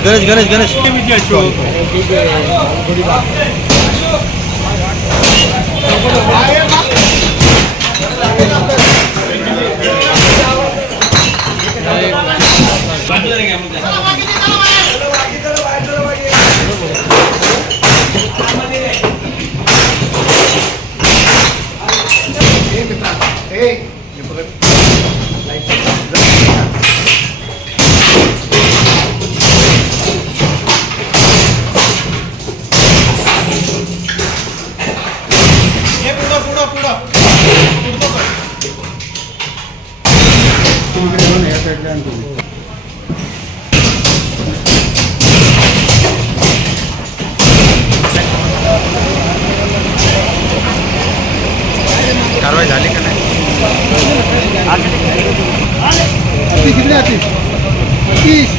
ગણેશ ગણેશ ગણેશ વિજય છો Hey! पूरा कारवाई झाली का तीस